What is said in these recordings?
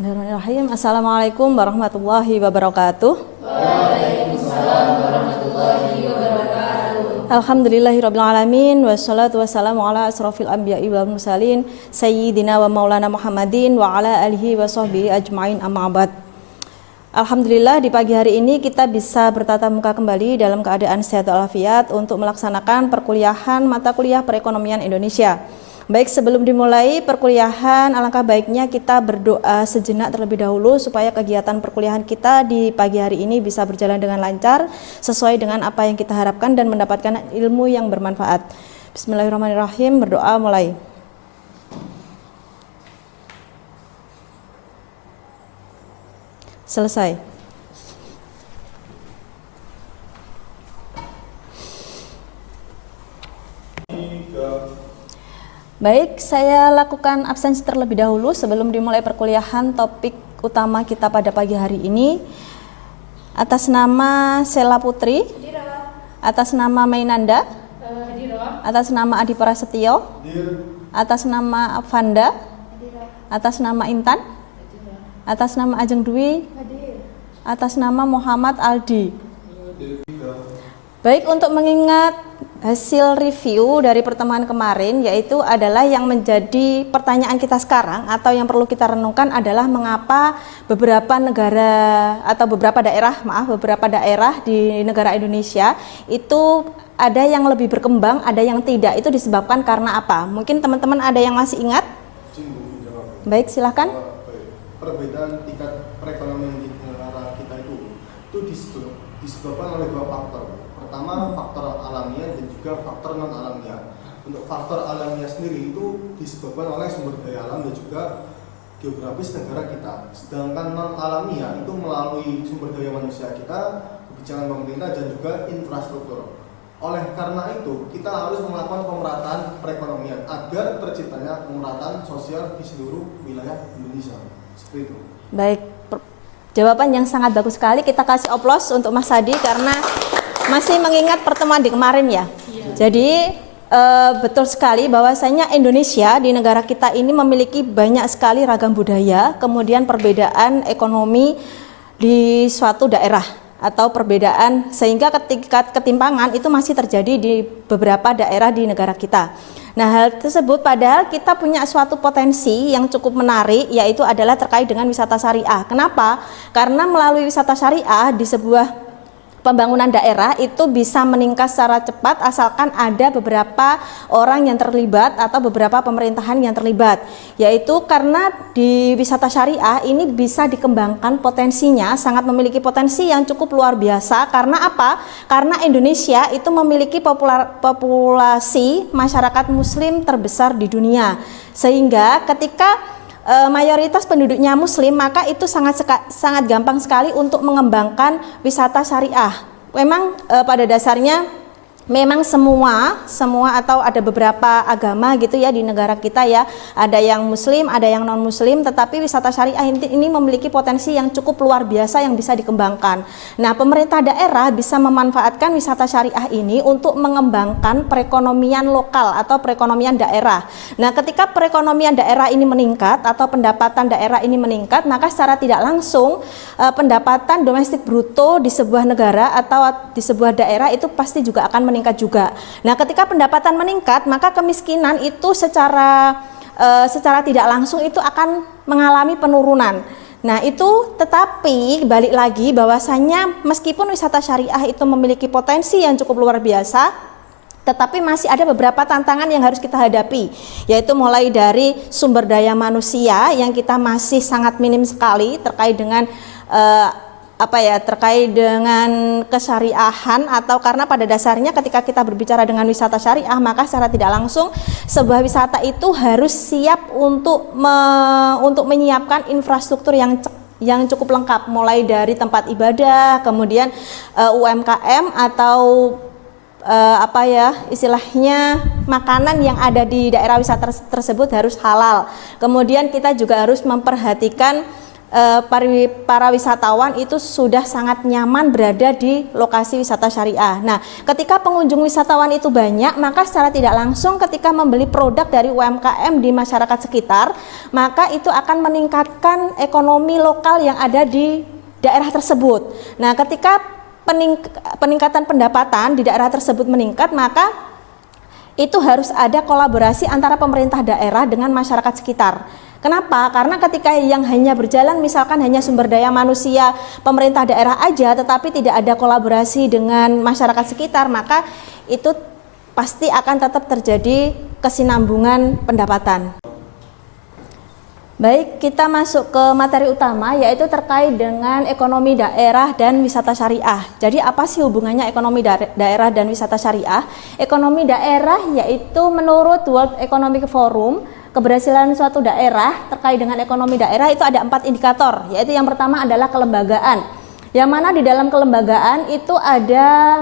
Bismillahirrahmanirrahim. Assalamualaikum warahmatullahi wabarakatuh. Waalaikumsalam warahmatullahi wabarakatuh. Alhamdulillahirabbil alamin wassalatu wassalamu ala asrofil anbiya'i wal mursalin sayyidina wa maulana Muhammadin wa ala alihi wa sahbihi ajmain amma ba'd. Alhamdulillah di pagi hari ini kita bisa bertatap muka kembali dalam keadaan sehat walafiat untuk melaksanakan perkuliahan mata kuliah perekonomian Indonesia. Baik, sebelum dimulai perkuliahan, alangkah baiknya kita berdoa sejenak terlebih dahulu supaya kegiatan perkuliahan kita di pagi hari ini bisa berjalan dengan lancar, sesuai dengan apa yang kita harapkan dan mendapatkan ilmu yang bermanfaat. Bismillahirrahmanirrahim, berdoa mulai. Selesai. Baik, saya lakukan absensi terlebih dahulu sebelum dimulai perkuliahan topik utama kita pada pagi hari ini. Atas nama Sela Putri, atas nama Mainanda, atas nama Adi Prasetyo, atas nama Fanda, atas nama Intan, atas nama Ajeng Dwi, atas nama Muhammad Aldi. Baik, untuk mengingat hasil review dari pertemuan kemarin, yaitu adalah yang menjadi pertanyaan kita sekarang atau yang perlu kita renungkan adalah mengapa beberapa negara atau beberapa daerah di negara Indonesia itu ada yang lebih berkembang, ada yang tidak. Itu disebabkan karena apa? Mungkin teman-teman ada yang masih ingat? Baik, silahkan. Perbedaan tingkat perekonomian di negara kita itu disebabkan oleh dua faktor. Pertama, faktor alamiah dan juga faktor non alamiah. Untuk faktor alamiah sendiri itu disebabkan oleh sumber daya alam dan juga geografis negara kita. Sedangkan non alamiah itu melalui sumber daya manusia kita, kebijakan pemerintah dan juga infrastruktur. Oleh karena itu, kita harus melakukan pemerataan perekonomian agar terciptanya pemerataan sosial di seluruh wilayah Indonesia. Seperti itu. Baik, jawaban yang sangat bagus sekali. Kita kasih oplos untuk Mas Hadi karena masih mengingat pertemuan di kemarin ya. Jadi betul sekali bahwasanya Indonesia di negara kita ini memiliki banyak sekali ragam budaya, kemudian perbedaan ekonomi di suatu daerah atau perbedaan sehingga ketimpangan itu masih terjadi di beberapa daerah di negara kita. Nah, hal tersebut padahal kita punya suatu potensi yang cukup menarik, yaitu adalah terkait dengan wisata syariah. Kenapa? Karena melalui wisata syariah di sebuah pembangunan daerah itu bisa meningkat secara cepat asalkan ada beberapa orang yang terlibat atau beberapa pemerintahan yang terlibat, yaitu karena di wisata syariah ini bisa dikembangkan potensinya, sangat memiliki potensi yang cukup luar biasa. Karena apa? Karena Indonesia itu memiliki populasi masyarakat muslim terbesar di dunia, sehingga ketika mayoritas penduduknya muslim, maka itu sangat gampang sekali untuk mengembangkan wisata syariah. Memang pada dasarnya memang semua atau ada beberapa agama gitu ya di negara kita ya, ada yang muslim, ada yang non muslim, tetapi wisata syariah ini memiliki potensi yang cukup luar biasa yang bisa dikembangkan. Nah, pemerintah daerah bisa memanfaatkan wisata syariah ini untuk mengembangkan perekonomian lokal atau perekonomian daerah. Nah, ketika perekonomian daerah ini meningkat atau pendapatan daerah ini meningkat, maka secara tidak langsung pendapatan domestik bruto di sebuah negara atau di sebuah daerah itu pasti juga akan meningkat juga. Nah, ketika pendapatan meningkat, maka kemiskinan itu secara tidak langsung itu akan mengalami penurunan. Nah, itu tetapi balik lagi bahwasanya meskipun wisata syariah itu memiliki potensi yang cukup luar biasa, tetapi masih ada beberapa tantangan yang harus kita hadapi, yaitu mulai dari sumber daya manusia yang kita masih sangat minim sekali terkait dengan terkait dengan kesyariahan, atau karena pada dasarnya ketika kita berbicara dengan wisata syariah maka secara tidak langsung sebuah wisata itu harus siap untuk menyiapkan infrastruktur yang cukup lengkap, mulai dari tempat ibadah, kemudian UMKM atau istilahnya makanan yang ada di daerah wisata tersebut harus halal. Kemudian kita juga harus memperhatikan para wisatawan itu sudah sangat nyaman berada di lokasi wisata syariah. Nah, ketika pengunjung wisatawan itu banyak, maka secara tidak langsung ketika membeli produk dari UMKM di masyarakat sekitar, maka itu akan meningkatkan ekonomi lokal yang ada di daerah tersebut. Nah, ketika peningkatan pendapatan di daerah tersebut meningkat, maka itu harus ada kolaborasi antara pemerintah daerah dengan masyarakat sekitar. Kenapa? Karena ketika yang hanya berjalan misalkan hanya sumber daya manusia pemerintah daerah aja tetapi tidak ada kolaborasi dengan masyarakat sekitar, maka itu pasti akan tetap terjadi kesinambungan pendapatan. Baik, kita masuk ke materi utama yaitu terkait dengan ekonomi daerah dan wisata syariah. Jadi apa sih hubungannya ekonomi daerah dan wisata syariah? Ekonomi daerah yaitu menurut World Economic Forum, keberhasilan suatu daerah terkait dengan ekonomi daerah itu ada 4 indikator, yaitu yang pertama adalah kelembagaan, yang mana di dalam kelembagaan itu ada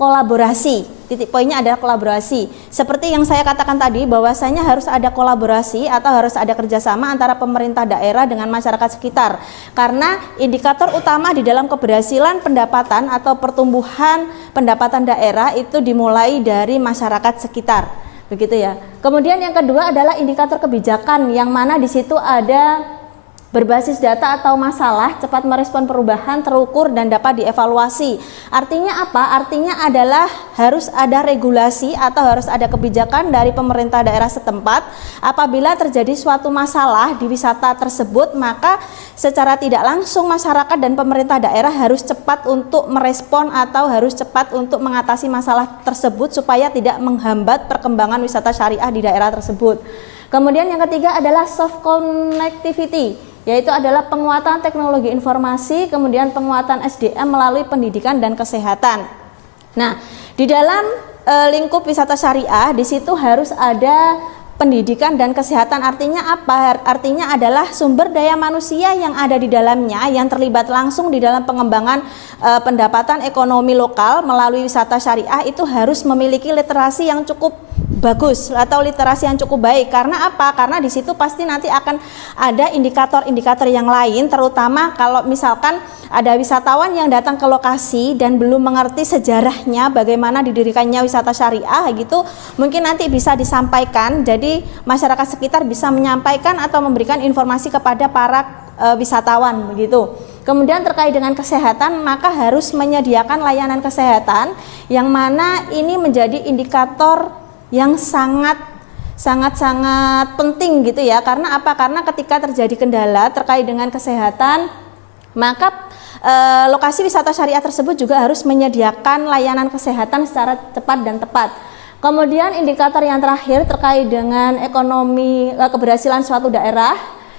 kolaborasi. Titik poinnya adalah kolaborasi. Seperti yang saya katakan tadi, bahwasanya harus ada kolaborasi atau harus ada kerjasama antara pemerintah daerah dengan masyarakat sekitar. Karena indikator utama di dalam keberhasilan pendapatan atau pertumbuhan pendapatan daerah itu dimulai dari masyarakat sekitar. Begitu ya. Kemudian yang kedua adalah indikator kebijakan, yang mana di situ ada berbasis data atau masalah, cepat merespon perubahan, terukur dan dapat dievaluasi. Artinya apa? Artinya adalah harus ada regulasi atau harus ada kebijakan dari pemerintah daerah setempat. Apabila terjadi suatu masalah di wisata tersebut, maka secara tidak langsung masyarakat dan pemerintah daerah harus cepat untuk merespon atau harus cepat untuk mengatasi masalah tersebut supaya tidak menghambat perkembangan wisata syariah di daerah tersebut. Kemudian yang ketiga adalah soft connectivity, yaitu adalah penguatan teknologi informasi, kemudian penguatan SDM melalui pendidikan dan kesehatan. Nah, di dalam lingkup wisata syariah, di situ harus ada pendidikan dan kesehatan. Artinya apa? Artinya adalah sumber daya manusia yang ada di dalamnya yang terlibat langsung di dalam pengembangan pendapatan ekonomi lokal melalui wisata syariah itu harus memiliki literasi yang cukup bagus atau literasi yang cukup baik. Karena apa? Karena di situ pasti nanti akan ada indikator-indikator yang lain, terutama kalau misalkan ada wisatawan yang datang ke lokasi dan belum mengerti sejarahnya bagaimana didirikannya wisata syariah gitu, mungkin nanti bisa disampaikan. Jadi masyarakat sekitar bisa menyampaikan atau memberikan informasi kepada para wisatawan begitu. Kemudian terkait dengan kesehatan, maka harus menyediakan layanan kesehatan yang mana ini menjadi indikator yang sangat penting gitu ya. Karena apa? Karena ketika terjadi kendala terkait dengan kesehatan, maka lokasi wisata syariah tersebut juga harus menyediakan layanan kesehatan secara cepat dan tepat. Kemudian indikator yang terakhir terkait dengan ekonomi keberhasilan suatu daerah,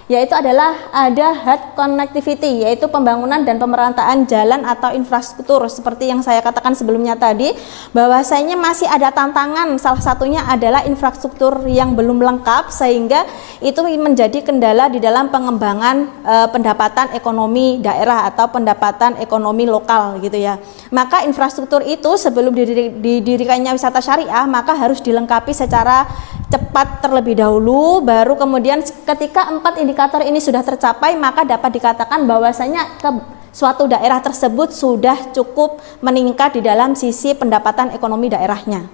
yaitu adalah ada hard connectivity, yaitu pembangunan dan pemerataan jalan atau infrastruktur. Seperti yang saya katakan sebelumnya tadi, bahwasanya masih ada tantangan, salah satunya adalah infrastruktur yang belum lengkap, sehingga itu menjadi kendala di dalam pengembangan pendapatan ekonomi daerah atau pendapatan ekonomi lokal gitu ya. Maka infrastruktur itu sebelum didirikannya wisata syariah, maka harus dilengkapi secara cepat terlebih dahulu, baru kemudian ketika 4 indikator ini sudah tercapai, maka dapat dikatakan bahwasanya suatu daerah tersebut sudah cukup meningkat di dalam sisi pendapatan ekonomi daerahnya.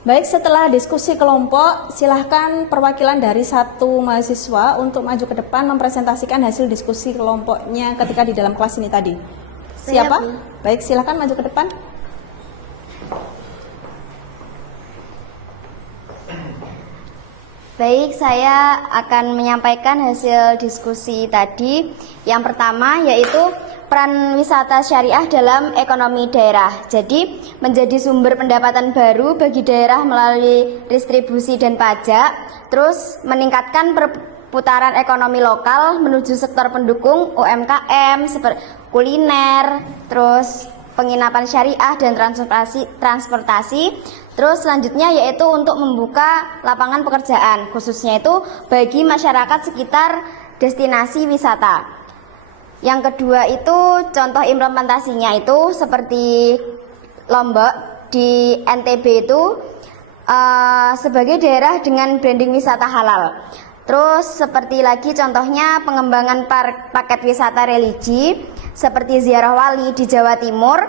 Baik, setelah diskusi kelompok, silahkan perwakilan dari satu mahasiswa untuk maju ke depan mempresentasikan hasil diskusi kelompoknya ketika di dalam kelas ini tadi. Siapa? Baik, silahkan maju ke depan. Baik, saya akan menyampaikan hasil diskusi tadi. Yang pertama yaitu peran wisata syariah dalam ekonomi daerah. Jadi, menjadi sumber pendapatan baru bagi daerah melalui distribusi dan pajak, terus meningkatkan perputaran ekonomi lokal menuju sektor pendukung UMKM seperti kuliner, terus penginapan syariah dan transportasi. Terus selanjutnya yaitu untuk membuka lapangan pekerjaan, khususnya itu bagi masyarakat sekitar destinasi wisata. Yang kedua itu contoh implementasinya itu seperti Lombok di NTB itu sebagai daerah dengan branding wisata halal. Terus seperti lagi contohnya pengembangan paket wisata religi seperti ziarah wali di Jawa Timur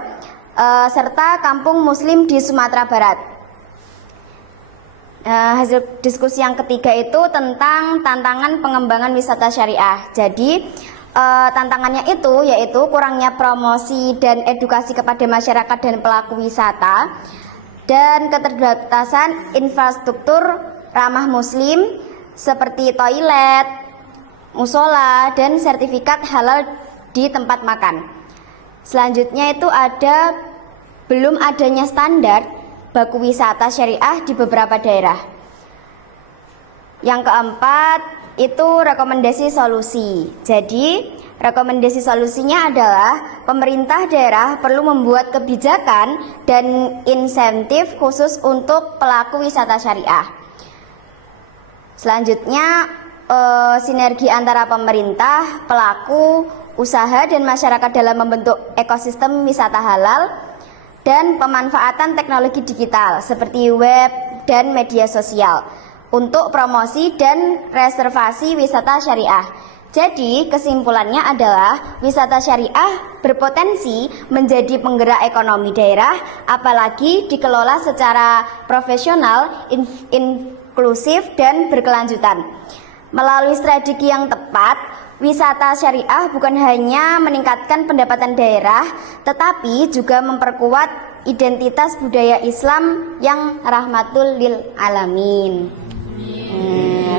serta kampung muslim di Sumatera Barat. Hasil diskusi yang ketiga itu tentang tantangan pengembangan wisata syariah. Jadi tantangannya itu yaitu kurangnya promosi dan edukasi kepada masyarakat dan pelaku wisata, dan keterbatasan infrastruktur ramah muslim seperti toilet, musola, dan sertifikat halal di tempat makan. Selanjutnya itu belum adanya standar baku wisata syariah di beberapa daerah. Yang keempat itu rekomendasi solusi. Jadi rekomendasi solusinya adalah pemerintah daerah perlu membuat kebijakan dan insentif khusus untuk pelaku wisata syariah. Selanjutnya sinergi antara pemerintah, pelaku usaha dan masyarakat dalam membentuk ekosistem wisata halal, dan pemanfaatan teknologi digital seperti web dan media sosial untuk promosi dan reservasi wisata syariah. Jadi kesimpulannya adalah wisata syariah berpotensi menjadi penggerak ekonomi daerah, apalagi dikelola secara profesional, inklusif dan berkelanjutan. Melalui strategi yang tepat, wisata syariah bukan hanya meningkatkan pendapatan daerah, tetapi juga memperkuat identitas budaya Islam yang rahmatul lil alamin.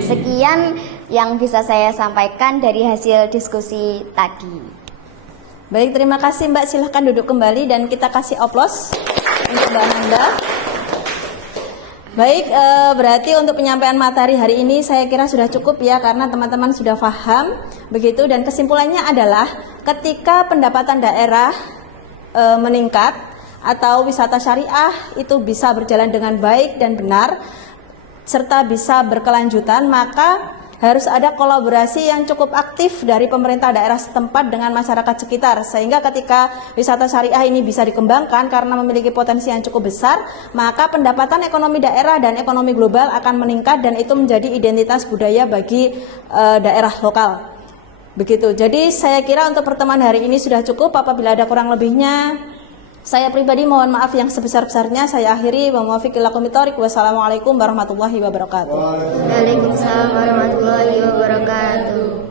Sekian yang bisa saya sampaikan dari hasil diskusi tadi. Baik, terima kasih Mbak. Silahkan duduk kembali dan kita kasih oplos untuk Mbak Nanda. Baik, berarti untuk penyampaian materi hari ini saya kira sudah cukup ya, karena teman-teman sudah paham begitu, dan kesimpulannya adalah ketika pendapatan daerah meningkat atau wisata syariah itu bisa berjalan dengan baik dan benar serta bisa berkelanjutan, maka harus ada kolaborasi yang cukup aktif dari pemerintah daerah setempat dengan masyarakat sekitar, sehingga ketika wisata syariah ini bisa dikembangkan karena memiliki potensi yang cukup besar, maka pendapatan ekonomi daerah dan ekonomi global akan meningkat, dan itu menjadi identitas budaya bagi daerah lokal. Begitu. Jadi saya kira untuk pertemuan hari ini sudah cukup. Apabila ada kurang lebihnya, saya pribadi mohon maaf yang sebesar-besarnya. Saya akhiri. Wassalamualaikum warahmatullahi wabarakatuh. Waalaikumsalam warahmatullahi wabarakatuh.